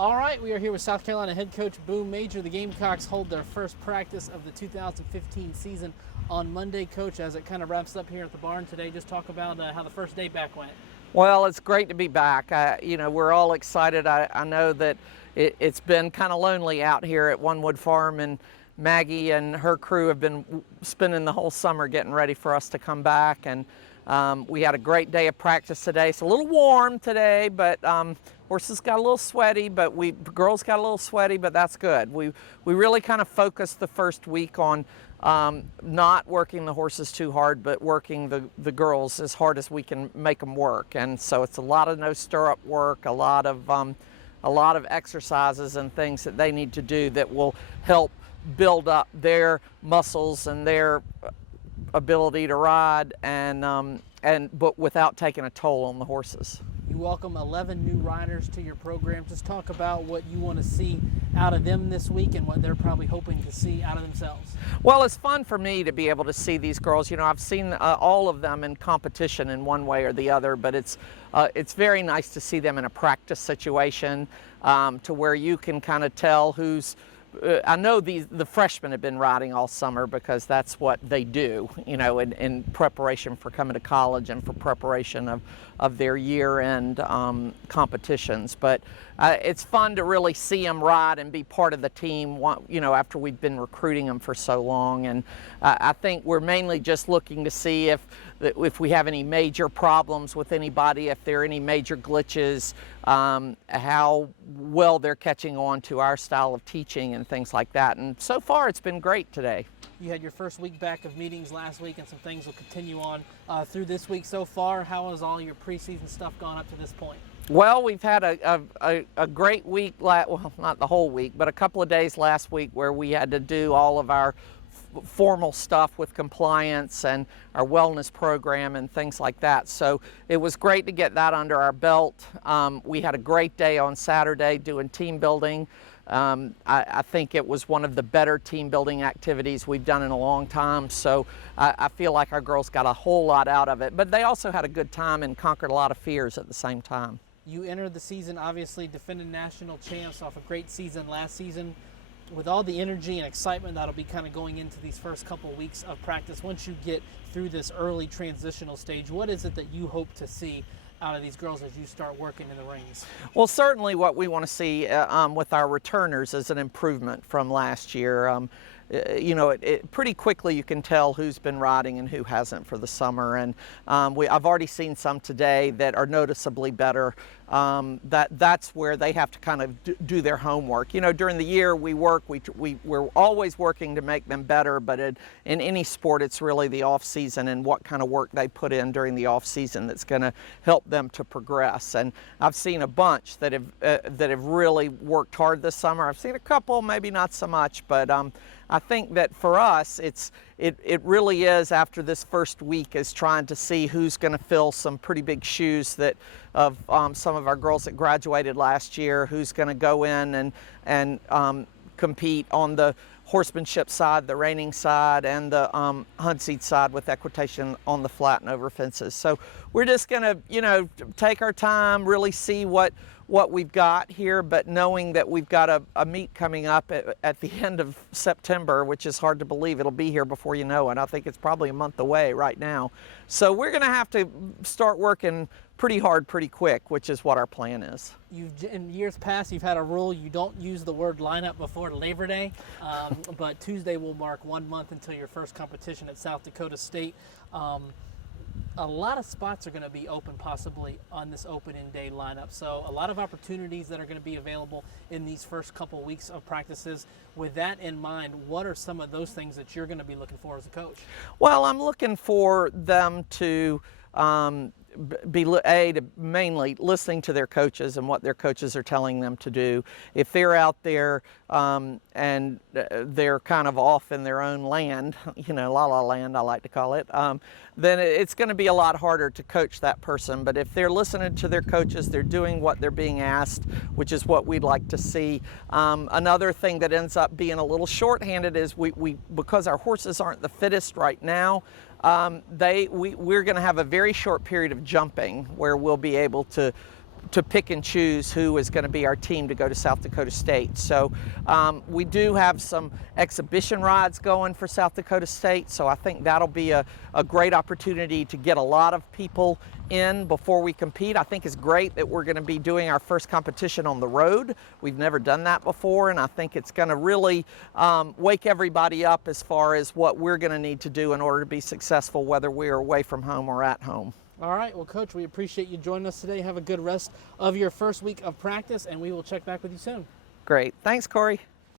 All right, we are here with South Carolina head coach Boone Major. The Gamecocks hold their first practice of the 2015 season on Monday. Coach, as it kind of wraps up here at the barn today, just talk about how the first day back went. Well, it's great to be back. We're all excited. I know that it's been kind of lonely out here at Onewood Farm, and Maggie and her crew have been spending the whole summer getting ready for us to come back. And we had a great day of practice today. It's a little warm today, but horses got a little sweaty, but girls got a little sweaty, but that's good. We really kind of focused the first week on not working the horses too hard, but working the girls as hard as we can make them work. And so it's a lot of no stirrup work, a lot of exercises and things that they need to do that will help build up their muscles and their ability to ride, but without taking a toll on the horses. You welcome 11 new riders to your program. Just talk about what you want to see out of them this week and what they're probably hoping to see out of themselves. Well, it's fun for me to be able to see these girls. You know, I've seen all of them in competition in one way or the other, but it's very nice to see them in a practice situation to where you can kind of tell who's. I know the freshmen have been riding all summer because that's what they do, you know, in preparation for coming to college and for preparation of their year-end competitions. But it's fun to really see them ride and be part of the team, you know, after we've been recruiting them for so long. And I think we're mainly just looking to see if we have any major problems with anybody, if there are any major glitches, how well they're catching on to our style of teaching and things like that. And so far it's been great today. You had your first week back of meetings last week, and some things will continue on through this week so far. How has all your preseason stuff gone up to this point? Well, we've had a great week, well, not the whole week, but a couple of days last week where we had to do all of our formal stuff with compliance and our wellness program and things like that. So it was great to get that under our belt. We had a great day on Saturday doing team building. I think it was one of the better team building activities we've done in a long time. So I feel like our girls got a whole lot out of it, but they also had a good time and conquered a lot of fears at the same time. You entered the season obviously defending national champs off a great season last season. With all the energy and excitement that'll be kind of going into these first couple weeks of practice, once you get through this early transitional stage, what is it that you hope to see out of these girls as you start working in the rings? Well, certainly what we want to see with our returners is an improvement from last year. You know, pretty quickly you can tell who's been riding and who hasn't for the summer, and I've already seen some today that are noticeably better. That's where they have to kind of do their homework. You know, during the year we're always working to make them better, but in any sport it's really the off season and what kind of work they put in during the off season that's going to help them to progress. And I've seen a bunch that have really worked hard this summer. I've seen a couple, maybe not so much, but I think that for us, it really is, after this first week, is trying to see who's going to fill some pretty big shoes of some of our girls that graduated last year, who's going to go in and compete on the horsemanship side, the reining side, and the hunt seat side with equitation on the flat and over fences. So we're just going to, you know, take our time, really see what we've got here, but knowing that we've got a meet coming up at the end of September, which is hard to believe. It'll be here before you know it. I think it's probably a month away right now. So we're going to have to start working pretty hard, pretty quick, which is what our plan is. In years past, you've had a rule you don't use the word lineup before Labor Day, but Tuesday will mark 1 month until your first competition at South Dakota State. A lot of spots are going to be open possibly on this opening day lineup. So a lot of opportunities that are going to be available in these first couple weeks of practices. With that in mind, what are some of those things that you're going to be looking for as a coach? Well, I'm looking for them to be mainly listening to their coaches and what their coaches are telling them to do. If they're out there and they're kind of off in their own land, you know, la la land I like to call it, then it's going to be a lot harder to coach that person. But if they're listening to their coaches, they're doing what they're being asked, which is what we'd like to see. Another thing that ends up being a little shorthanded is because our horses aren't the fittest right now, we're going to have a very short period of jumping where we'll be able to to pick and choose who is going to be our team to go to South Dakota State. So we do have some exhibition rides going for South Dakota State, so I think that'll be a great opportunity to get a lot of people in before we compete. I think it's great that we're going to be doing our first competition on the road. We've never done that before, and I think it's going to really wake everybody up as far as what we're going to need to do in order to be successful, whether we are away from home or at home. All right, well, Coach, we appreciate you joining us today. Have a good rest of your first week of practice, and we will check back with you soon. Great. Thanks, Corey.